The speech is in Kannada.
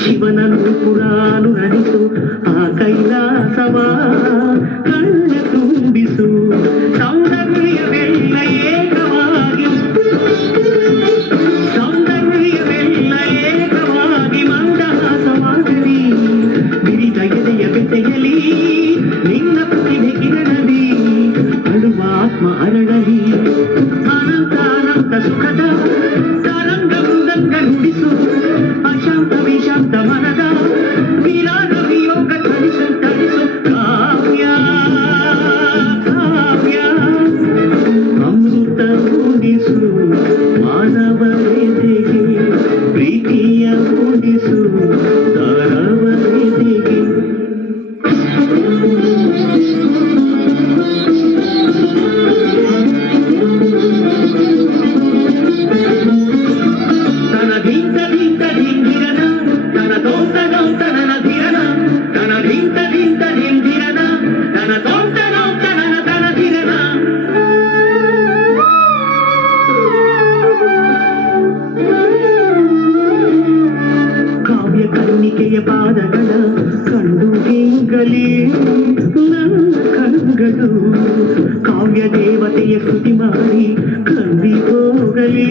ಶಿವನನ್ನು ಪುರಾನು ನಡೆಸು ಆ ಕೈಲಾಸವ ಕಣ್ಣ ತುಂಬಿಸು ಸೌಂದರ್ಯವೆಲ್ಲ ಏಕವಾಗಿ ಮಂದಹಾಸವಾಗಲಿ ಬಿರಿದ ಎದೆಯ ಬೆತೆಯಲಿ ನಿನ್ನ ಪ್ರತಿಭೆ ಕಿರಣಲಿ ಅಳುವ ಆತ್ಮ ಅರಳಲಿ ಅನಂತ ಅನಂತ ಸುಖದ ತರಂಗ ಮೃದಂಗ ನುಡಿಸು ಅಶಾಂತ ವಿಶಾಂತ ಮನದ ವಿರಾಗ ವಿಯೋಗ ತರಿಸು ತರಿಸು ಕಾವ್ಯ ಕಾವ್ಯ ಅಮೃತ ಉಡಿಸು ಮಾನವರೆದೆಗೆ ಪ್ರೀತಿಯ ಉಡಿಸು ತಾರವರೆದೆಗೆ ಕಣ್ಣಿಕೆಯ ಪಾದಗಳ ಕಂಡು ಹಿಂಗಲಿ ನನ್ನ ಕಣ್ಗಳು ಕಾವ್ಯ ದೇವತೆಯ ಸ್ತುತಿ ಮಾಡಿ ಕಂದಿ ಹೋಗಲಿ